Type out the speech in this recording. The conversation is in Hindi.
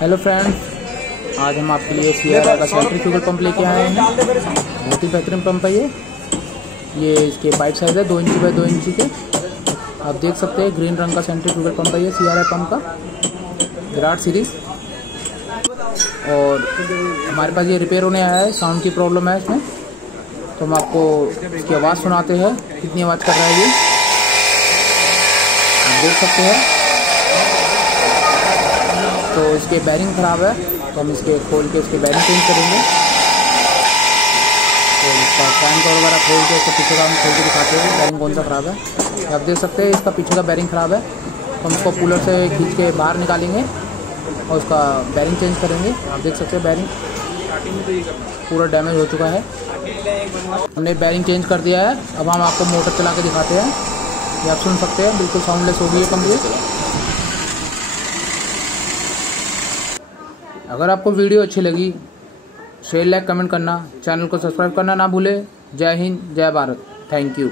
हेलो फ्रेंड्स, आज हम आपके लिए सीआरआई का सेंट्रीफ्यूगल पंप लेके आए हैं। बहुत ही बेहतरीन पंप है ये इसके पाइप साइज है 2 इंची बाय 2 इंची के। आप देख सकते हैं ग्रीन रंग का सेंट्रीफ्यूगल पंप है ये सीआरआई पंप का, विराट सीरीज। और हमारे पास ये रिपेयर होने आया है, साउंड की प्रॉब्लम है इसमें, तो हम आपको इसकी आवाज़ सुनाते हैं कितनी आवाज़ कर रहा है ये, आप देख सकते हैं। तो इसके बैरिंग ख़राब है, तो हम इसके खोल के इसके बैरिंग चेंज करेंगे। तो इसका फैन का वगैरह खोल के इसका पीछे का हम खोल के दिखाते हैं बैरिंग कौन सा ख़राब है। आप देख सकते हैं इसका पीछे का बैरिंग ख़राब है, तो हम इसको कूलर से खींच के बाहर निकालेंगे और उसका बैरिंग चेंज करेंगे। आप देख सकते हैं बैरिंग पूरा डैमेज हो चुका है। हमने बैरिंग चेंज कर दिया है। अब हम आपको मोटर चला के दिखाते हैं, ये आप सुन सकते हैं, बिल्कुल साउंडलेस हो गई है कंप्लीट। अगर आपको वीडियो अच्छी लगी, शेयर लाइक कमेंट करना, चैनल को सब्सक्राइब करना ना भूले। जय हिंद, जय भारत, थैंक यू।